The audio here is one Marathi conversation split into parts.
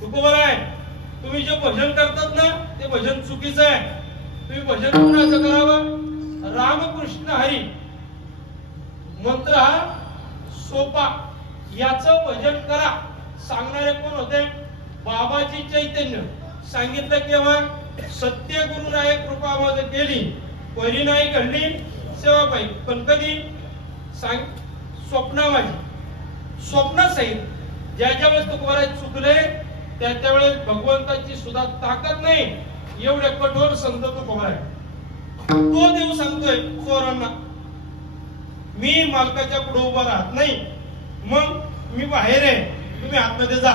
तुकोबर आहे, तुम्ही जे भजन करतात ना ते भजन चुकीचं आहे. तुम्ही भजन कुणाचं करावं? रामकृष्ण हरी मंत्र हा सोपा, याचं भजन करा. सांगणारे कोण होते? बाबाजी चैतन्य. सांगितलं केव्हा? सत्य गुरुराय कृपा माझ केली, परी नाही घडली सेवा पाहिजे. पण कधी सांग? स्वप्ना माझी स्वप्न सहित. ज्या वेळेस तुकोबाराय चुकले त्या वेळेस भगवंताची सुद्धा ताकद नाही, एवढे कठोर संत तुकोबाराय. तो देव सांगतोय चोरांना, मी मालकाच्या पुढे उभा राहत नाही, मग मी बाहेर आहे, तुम्ही आतमध्ये जा.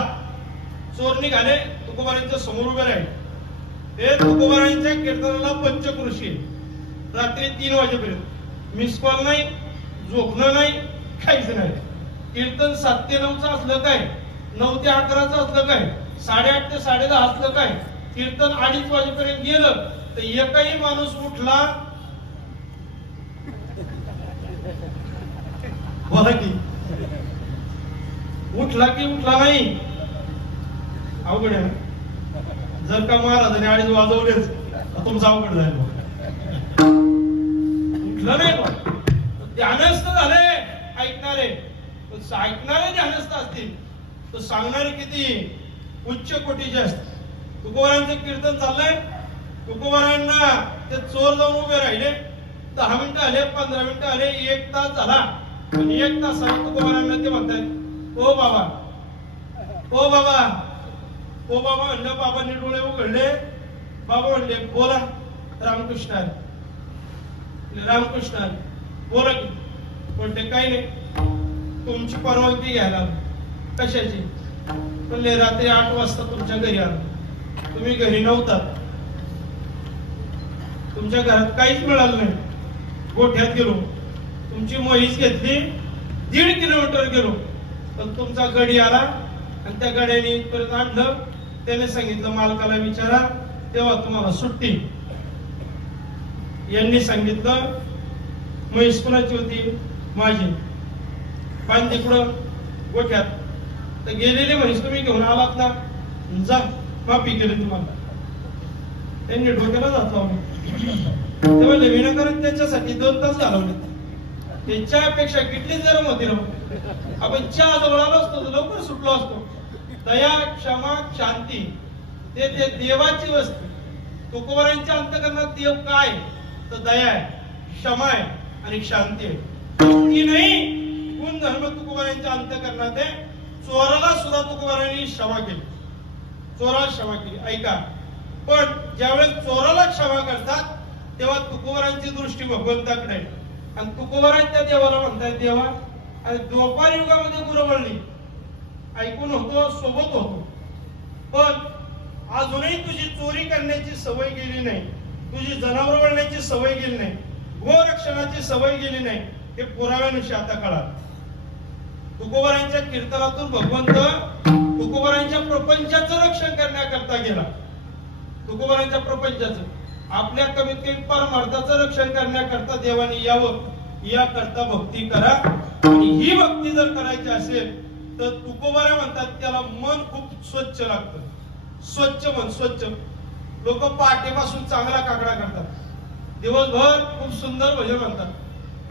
चोर निघाले, तुकोबारांच्या समोर उभे राहिले. ते तुकोबारांच्या कीर्तनाला पंचकृषी. रात्री 3 वाजेपर्यंत मिस कॉल नाही, झोपणं नाही, काहीच नाही. कीर्तन 7 ते 9चं असलं काय, 9 ते 11चं असलं काय, 8:30 ते 10:30 असलं काय, कीर्तन 2:30 वाजेपर्यंत गेलं तर एकही माणूस उठला बोला की उठला नाही. अवघड आहे. जर का महाराजांनी 2:30 वाजवलेच तुमचं अवघड झालं. उठलं नाही पण ध्यानस्थ झाले. ऐकणारे ध्यानस्थ असतील तर सांगणारे किती उच्च कोटीचे असतील. तुकोबारांचं कीर्तन चाललंय, तुकोबारांना ते चोर जाऊन उभे राहिले. 10 मिनिटं आले, 15 मिनिटं आले, 1 तास झाला. पण 1 तासात तुकोबारांना ते म्हणतात, ओ बाबा, ओ बाबा, ओ बाबा म्हणलं. बाबांनी डोळे उघडले. बाबा म्हणले, बोला. रामकृष्ण हरी, रामकृष्ण हरी. बोला की. म्हणते काही नाही, तुमची परवानगी घ्यायला. कशाची? म्हणले, रात्री 8 वाजता तुमच्या घरी आलो, तुम्ही घरी नव्हतात. तुमच्या घरात काहीच मिळालं नाही. गोठ्यात गेलो, तुमची म्हैस घेतली, 1.5 किलोमीटर गेलो, पण तुमचा गडी आला आणि त्या गड्याने परत आणलं. त्याने सांगितलं, मालकाला विचारा, तेव्हा तुम्हाला सुट्टी. यांनी सांगितलं, म्हैस कुणाची होती? माझी. बांधली कुठं? गोठ्यात. तर गेलेली म्हैस तुम्ही घेऊन आलात ना, जा, माफी केली तुम्हाला. त्यांनी डोक्याला जात लावले. ते म्हणले, विनाकारण त्याच्यासाठी 2 तास घालवले. त्याच्यापेक्षा किती गरम होती ना. आपण चहा जवळ आलो असतो तर लवकर सुटलो असतो. दया, क्षमा, शांती ते देवाची वस्तू. तुकोबारांच्या अंतःकरणात देव काय? तर दया आहे, क्षमा आहे आणि शांती आहे. ती नाही गुण धर्म तुकोबारांच्या अंतःकरणात आहे. चोराला सुद्धा तुकोबारांनी क्षमा केली, चोराला क्षमा केली. ऐका, पण ज्यावेळेस चोराला क्षमा करतात तेव्हा तुकोबारांची दृष्टी भगवंताकडे आहे. आणि तुकोबारांच्या देवाला म्हणतात, देवा, आणि द्वापार युगामध्ये गुरवळली, ऐकून होतो, सोबत होतो, पण अजूनही तुझी चोरी करण्याची सवय गेली नाही, तुझी जनावर वळण्याची सवय गेली नाही, गोरक्षणाची सवय गेली नाही. हे पुराव्यानुसार आता कळालं. तुकोबारांच्या कीर्तनातून भगवंत तुकोबारांच्या प्रपंचाचं रक्षण करण्याकरता गेला. तुकोबारांच्या प्रपंचाचं, आपल्या कमीत कमी परमार्थाचं रक्षण करण्याकरता देवाने यावं, याकरता भक्ती करा. आणि ही भक्ती जर करायची असेल तर तुकोबारा म्हणतात, त्याला मन खूप स्वच्छ लागतं. स्वच्छ मन, स्वच्छ. लोक पहाटेपासून चांगला काकडा करतात, दिवसभर खूप सुंदर भजन म्हणतात,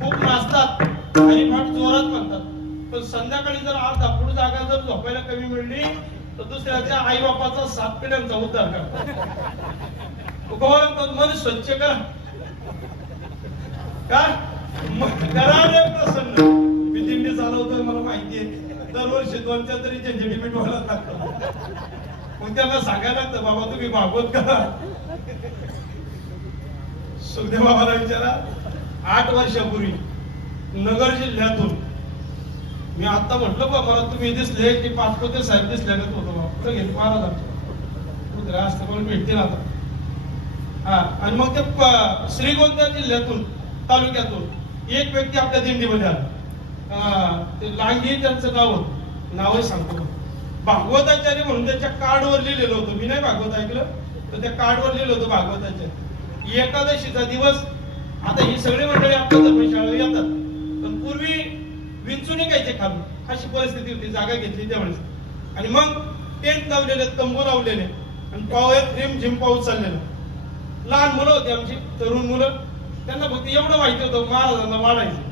खूप नाचतात आणि फाट जोरात म्हणतात, पण संध्याकाळी जर अर्धा फूट जागा जर झोपायला कमी मिळली तर दुसऱ्याच्या आई बापाचा 7 पिढ्यांचा उद्धार करतात. तुकोबारा मन स्वच्छ करा. काय करा रे प्रसन्न. मी दिंडी चालवतोय, मला माहितीये, दरवर्षी 2-4 तरी झंझटी मिटवायला लागतात. मग त्यांना सांगायला लागतं, बाबा तुम्ही भागवत करा. सुखदेव बाबाला विचारा, 8 वर्षापूर्वी नगर जिल्ह्यातून मी आता म्हटलं, बा मला तुम्ही दिसले की पाचपोते साहेब दिसले का? होतो बाबा कुठे गेले? महाराज असतं मला भेटतील आता. हा, आणि मग ते श्रीगोंदा जिल्ह्यातून, तालुक्यातून एक व्यक्ती आपल्या दिंडीमध्ये आला. ते लांगी त्यांचं गाव होतं, नावही सांगतो. भागवताचार्य म्हणून त्याच्या कार्डवर लिहिलेलं होतं. मी नाही भागवत ऐकलं, तर त्या कार्डवर लिहिलं होतं भागवताचार्य. एकादशीचा दिवस. आता ही सगळी मंडळी आपल्या धर्मशाळा अशी परिस्थिती होती, जागा घेतली त्यावेळेस. आणि मग टेंट लावलेले, तंबू लावलेले आणि पावसात रिमझिम पाऊस चाललेला. लहान मुलं होती आमची, तरुण मुलं. त्यांना फक्त एवढं माहिती होतं महाराजांना वाढायचं.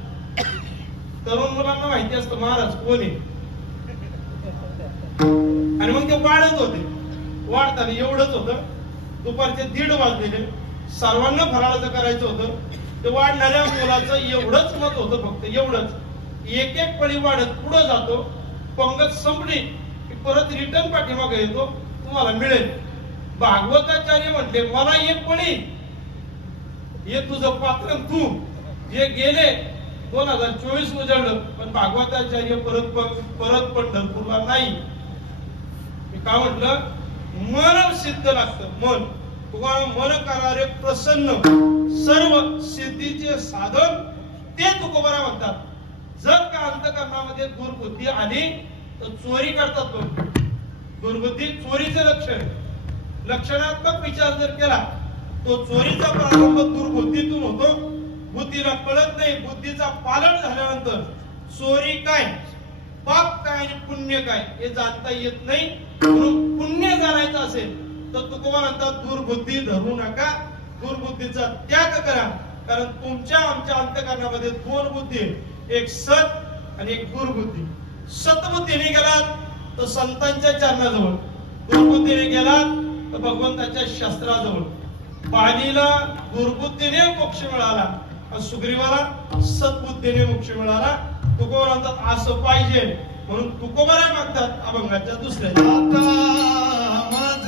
तरुण मुलांना माहिती असतं महाराज कोण आहे. आणि मग ते वाढत होते. वाढताना एवढंच होतं, दुपारचे 1:30 वाजलेले, सर्वांना फराळाचं करायचं होतं. ते वाढणाऱ्या मुलाचं एवढंच मत होतं, फक्त एवढंच. एक एक पळी वाढत पुढे जातो, पंगत संपली की परत रिटर्न पाठीमागे येतो, तुम्हाला मिळेल. भागवताचार्य म्हटले मला एक पळी, हे तुझं पात्र. तू जे गेले 2024 उजळलं, पण भागवताचार्य परत पंढरपूरला नाही. मी काय म्हटलं, मन सिद्ध लागतं. मन तुम्हाला मन करणारे प्रसन्न सर्व सिद्धीचे साधन ते तुकोबारा म्हणतात. जर का अंतकरणामध्ये दुर्बुद्धी आली तर चोरी करतात लोक. दुर्बुद्धी चोरीचे लक्षण. लक्षणात्मक विचार जर केला तो चोरीचा प्रारंभ दुर्बुद्धीतून होतो. बुद्धीला कळत नाही, बुद्धीचा पालट झाल्यानंतर चोरी काय, पाप काय आणि पुण्य काय हे जाणता येत नाही. म्हणून पुण्य जाणायचं असेल तर तुकोबा म्हणतात दुर्बुद्धी धरू नका, दुर्बुद्धीचा त्याग करा. कारण तुमच्या आमच्या अंतकरणामध्ये 2 बुद्धी, एक सत आणि एक दुर्बुद्धी. सतबुद्धीने गेलात तर संतांच्या चरणाजवळ, दुर्बुद्धीने गेलात तर भगवंताच्या शस्त्राजवळ. बालीला दुर्बुद्धीने मोक्ष मिळाला, सुग्रीवाला सद्बुद्धीने मोक्ष मिळाला. तुकोबा म्हणतात असं पाहिजे. म्हणून तुकोबारा मागतात अभंगाच्या दुसऱ्या माझा